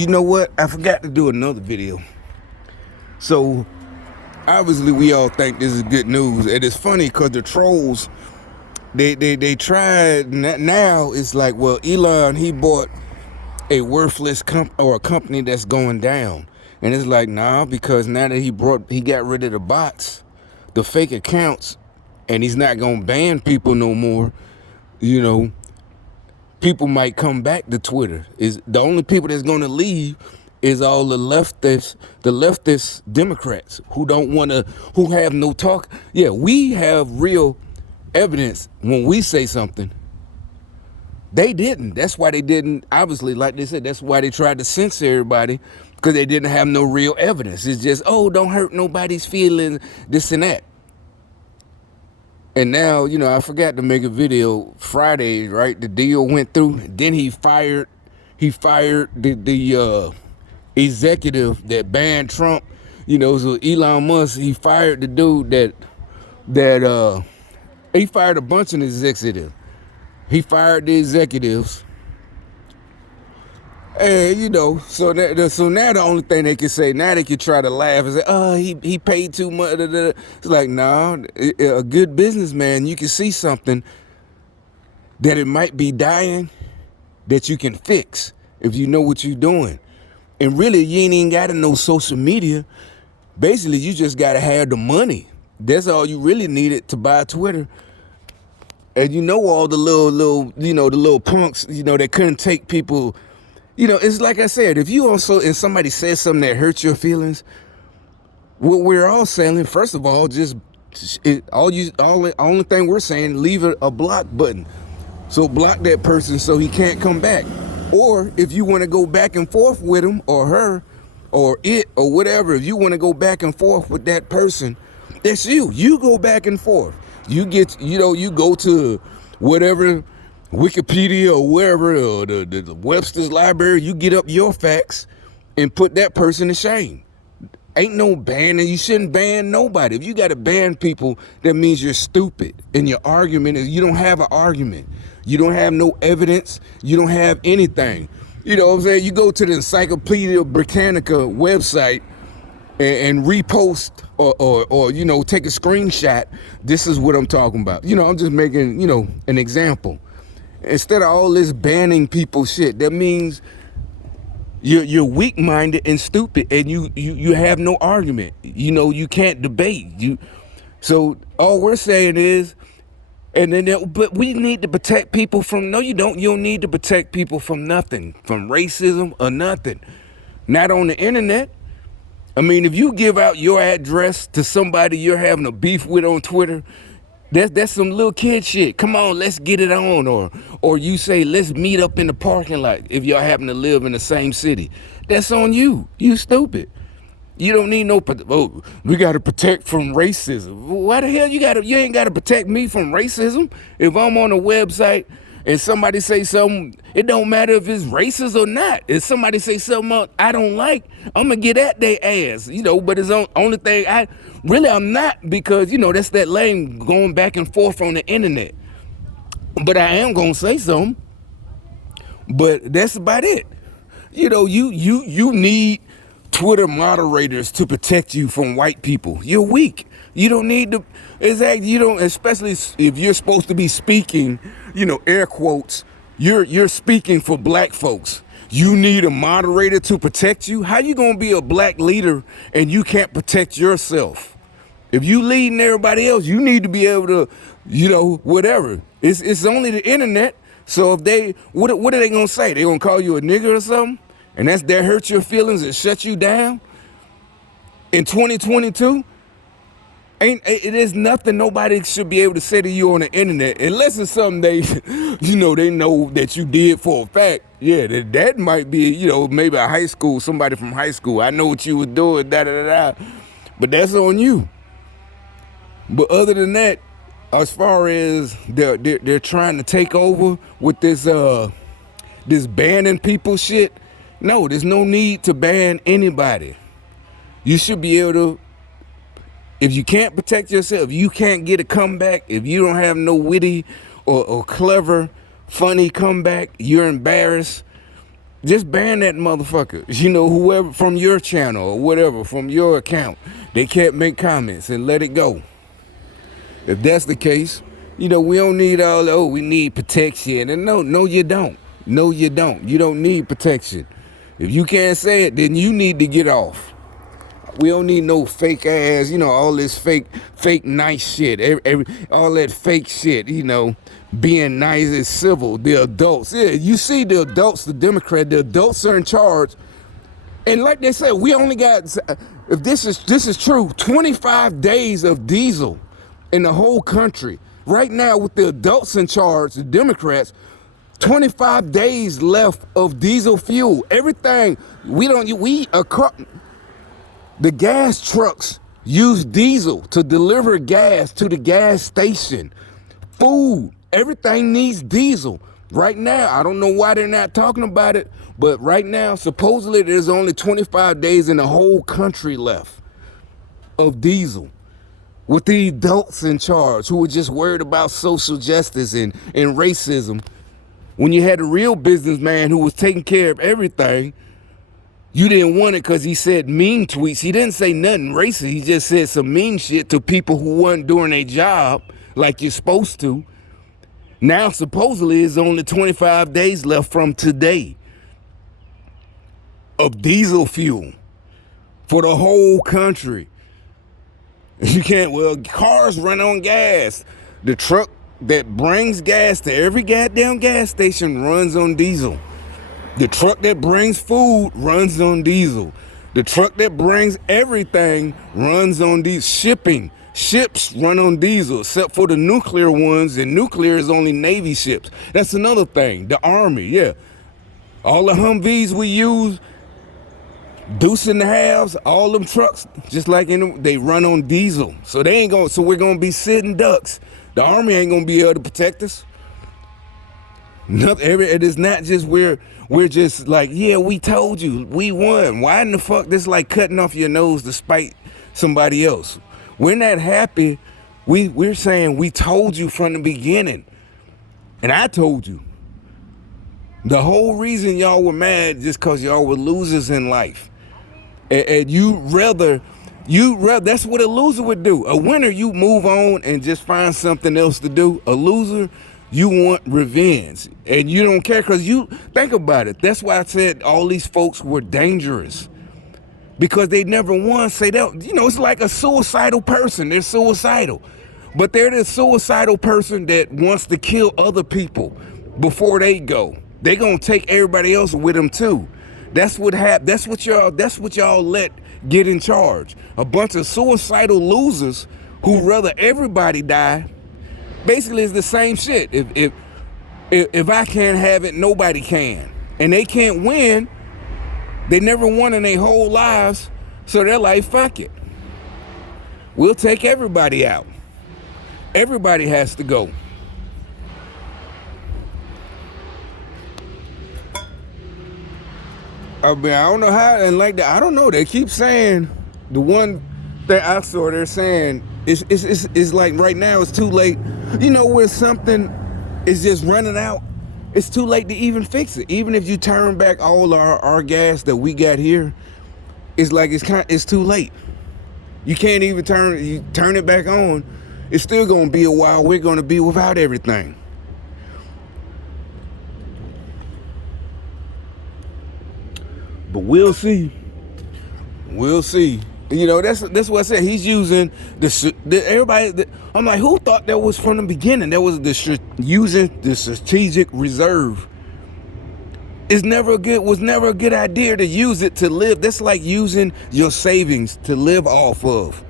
You know what? I forgot to do another video. So obviously we all think this is good news, and it's funny because the trolls they tried. Now it's like, well, Elon, he bought a worthless or a company that's going down, and it's like, nah, because now that he got rid of the bots, the fake accounts, and he's not gonna ban people no more. You know, people might come back to Twitter. Is the only people that's gonna leave is all the leftist Democrats who don't want to, who have no talk. Yeah, we have real evidence when we say something. They didn't. That's why they didn't. Obviously, like they said, that's why they tried to censor everybody, because they didn't have no real evidence. It's just, oh, don't hurt nobody's feelings, this and that. And now, you know, I forgot to make a video Friday, right? The deal went through. Then he fired the executive that banned Trump. You know, so Elon Musk, he fired the dude that he fired a bunch of executives. He fired the executives. And, you know, so now the only thing they can say, now they can try to laugh and say, oh, he paid too much. It's like, nah, a good businessman, you can see something that it might be dying that you can fix if you know what you're doing. And really, you ain't even got to know social media. Basically, you just got to have the money. That's all you really needed to buy Twitter. And you know, all the little, you know, the little punks, you know, that couldn't take people. You know, it's like I said, if you also, and somebody says something that hurts your feelings, what we're all saying, first of all, just only thing we're saying, leave a block button. So block that person so he can't come back. Or if you want to go back and forth with him or her or it or whatever, if you want to go back and forth with that person, that's you. You go back and forth. You get, you know, you go to whatever, Wikipedia or wherever, or the Webster's Library, you get up your facts and put that person to shame. Ain't no banning. You shouldn't ban nobody. If you got to ban people, that means you're stupid. And your argument is, you don't have an argument. You don't have no evidence. You don't have anything. You know what I'm saying? You go to the Encyclopedia Britannica website and repost or you know, take a screenshot. This is what I'm talking about. You know, I'm just making, you know, an example. Instead of all this banning people shit, that means you're weak-minded and stupid, and you have no argument. You know, you can't debate. So all we're saying is, and then, but we need to protect people from, no, you don't. You don't need to protect people from nothing, from racism or nothing. Not on the internet. I mean, if you give out your address to somebody you're having a beef with on Twitter, that's some little kid shit. Come on, let's get it on. Or you say, let's meet up in the parking lot if y'all happen to live in the same city. That's on you. You stupid. You don't need no, oh, we got to protect from racism. Why the hell you ain't got to protect me from racism? If I'm on a website and somebody say something, it don't matter if it's racist or not. If somebody say something I don't like, I'm going to get at their ass, you know, but it's the only thing I'm not, because, you know, that's that lame going back and forth on the internet. But I am going to say something, but that's about it. You know, you need Twitter moderators to protect you from white people. You're weak. You don't need to, exactly, you don't, especially if you're supposed to be speaking, you know, air quotes, you're speaking for black folks. You need a moderator to protect you. How you gonna be a black leader and you can't protect yourself? If you leading everybody else, you need to be able to, you know, whatever. It's only the internet. So if they, what are they gonna say? They gonna call you a nigger or something? And that hurt your feelings and shut you down in 2022? It is nothing nobody should be able to say to you on the internet, unless it's something they, you know, they know that you did for a fact. Yeah, that might be, you know, maybe somebody from high school. I know what you was doing, da-da-da-da. But that's on you. But other than that, as far as they're trying to take over with this banning people shit, no, there's no need to ban anybody. You should be able to, if you can't protect yourself, you can't get a comeback, if you don't have no witty or clever, funny comeback, you're embarrassed, Just ban that motherfucker. Whoever from your channel or whatever, from your account, they can't make comments and let it go. If that's the case, we don't need we need protection. And no, you don't. No, you don't. You don't need protection. If you can't say it, then you need to get off. We don't need no fake ass, all this fake nice shit. All that fake shit, being nice is civil. The adults, yeah, you see the adults, the adults are in charge. And like they said, we only got, if this is true, 25 days of diesel in the whole country. Right now with the adults in charge, the Democrats, 25 days left of diesel fuel. Everything, the gas trucks use diesel to deliver gas to the gas station. Food, everything needs diesel. Right now, I don't know why they're not talking about it, but right now, supposedly there's only 25 days in the whole country left of diesel. With the adults in charge who were just worried about social justice and racism. When you had a real businessman who was taking care of everything, you didn't want it because he said mean tweets. He didn't say nothing racist. He just said some mean shit to people who weren't doing their job like you're supposed to. Now, supposedly, it's only 25 days left from today of diesel fuel for the whole country. You can't, cars run on gas. The truck that brings gas to every goddamn gas station runs on diesel. The truck that brings food runs on diesel. The truck that brings everything runs on diesel. Ships run on diesel, except for the nuclear ones, and nuclear is only Navy ships. That's another thing. The Army, yeah. All the Humvees we use, Deuce and the Halves, all them trucks, just like they run on diesel. So we're gonna be sitting ducks. The Army ain't gonna be able to protect us. It is not just we're just like, yeah, we told you, we won. Why in the fuck this like cutting off your nose to spite somebody else? We're not happy. We're saying we told you from the beginning. And I told you. The whole reason y'all were mad just because y'all were losers in life. And that's what a loser would do. A winner, you move on and just find something else to do. A loser, you want revenge. And you don't care because you think about it. That's why I said all these folks were dangerous. Because they never once say that, it's like a suicidal person. They're suicidal. But they're the suicidal person that wants to kill other people before they go. They're going to take everybody else with them too. That's what happened. That's what y'all let get in charge. A bunch of suicidal losers who rather everybody die. Basically, it's the same shit. If I can't have it, nobody can. And they can't win. They never won in their whole lives, so they're like, fuck it. We'll take everybody out. Everybody has to go. I don't know how, and like that, I don't know. They keep saying, the one that I saw, they're saying, it's like right now it's too late. Where something is just running out, it's too late to even fix it. Even if you turn back all our gas that we got here, it's like it's too late. You can't even turn it back on. It's still gonna be a while. We're gonna be without everything. But we'll see. We'll see. That's what I said. He's using everybody. I'm like, who thought that was from the beginning? That was using the strategic reserve. Was never a good idea to use it to live. That's like using your savings to live off of.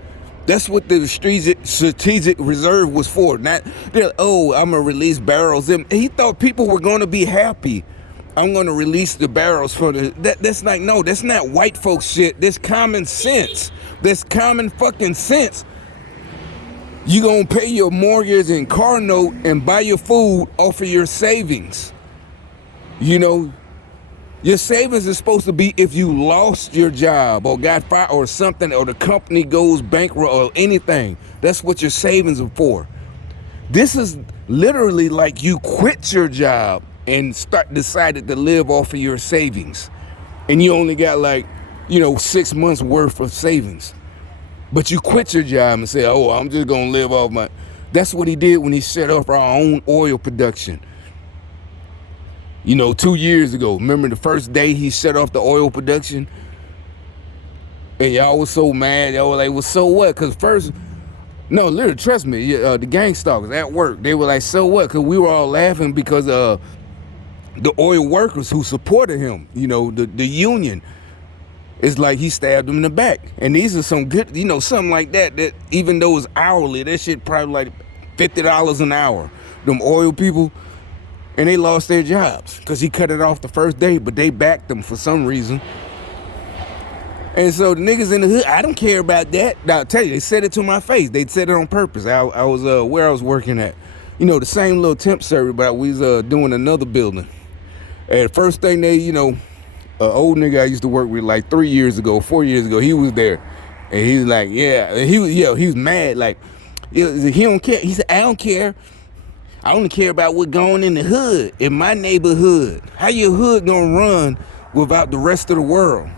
That's what the strategic reserve was for. Not, I'm gonna release barrels. He thought people were gonna be happy. I'm gonna release the barrels for that's like, no, that's not white folks shit. That's common sense. That's common fucking sense. You gonna pay your mortgage and car note and buy your food off of your savings. Your savings is supposed to be if you lost your job or got fired or something, or the company goes bankrupt or anything. That's what your savings are for. This is literally like you quit your job and decided to live off of your savings, and you only got like, 6 months worth of savings, but you quit your job and say, oh, I'm just gonna live off my. That's what he did when he set up our own oil production. 2 years ago, remember the first day he shut off the oil production? And y'all was so mad. Y'all were like, well, so what? Because first, no, literally, trust me, the gang stalkers at work, they were like, so what? Because we were all laughing because the oil workers who supported him, the union, it's like he stabbed them in the back. And these are some good, something like that even though it's hourly, that shit probably like $50 an hour. Them oil people, and they lost their jobs because he cut it off the first day, but they backed them for some reason. And so the niggas in the hood, I don't care about that. Now, I'll tell you, they said it to my face. They said it on purpose. I was where I was working at. The same little temp service, but we was doing another building. And first thing they, an old nigga I used to work with like 4 years ago, he was there. And he was like, yeah. And he was mad. Like, he don't care. He said, I don't care. I only care about what's going in the hood, in my neighborhood. How your hood gonna run without the rest of the world?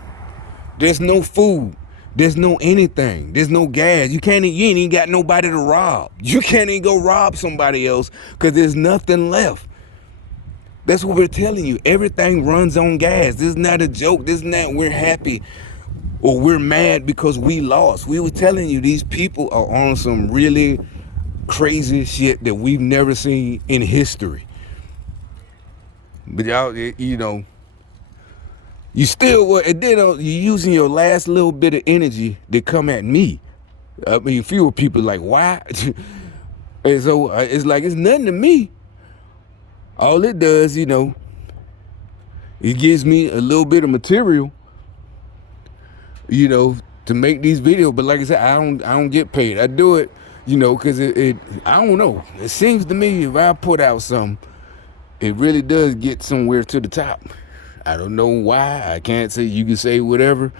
There's no food. There's no anything. There's no gas. You ain't even got nobody to rob. You can't even go rob somebody else because there's nothing left. That's what we're telling you. Everything runs on gas. This is not a joke. This is not we're happy or we're mad because we lost. We were telling you these people are on some really crazy shit that we've never seen in history. But y'all, you still, and then you're using your last little bit of energy to come at me. I mean, fewer people like, why? And so it's like, it's nothing to me. All it does, it gives me a little bit of material, to make these videos. But like I said, I don't get paid. I do it, because I don't know. It seems to me if I put out something, it really does get somewhere to the top. I don't know why. I can't say. You can say whatever.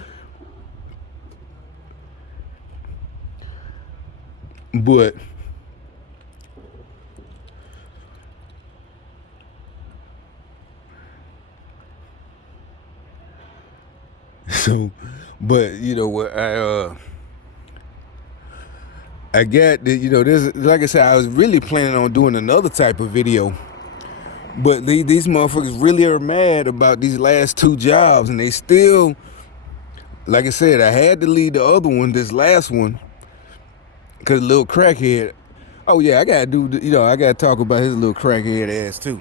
But but what I got this, like I said, I was really planning on doing another type of video, but these motherfuckers really are mad about these last 2 jobs, and they still, like I said, I had to leave the other one, this last one, because little crackhead. Oh yeah, I gotta do, I gotta talk about his little crackhead ass too.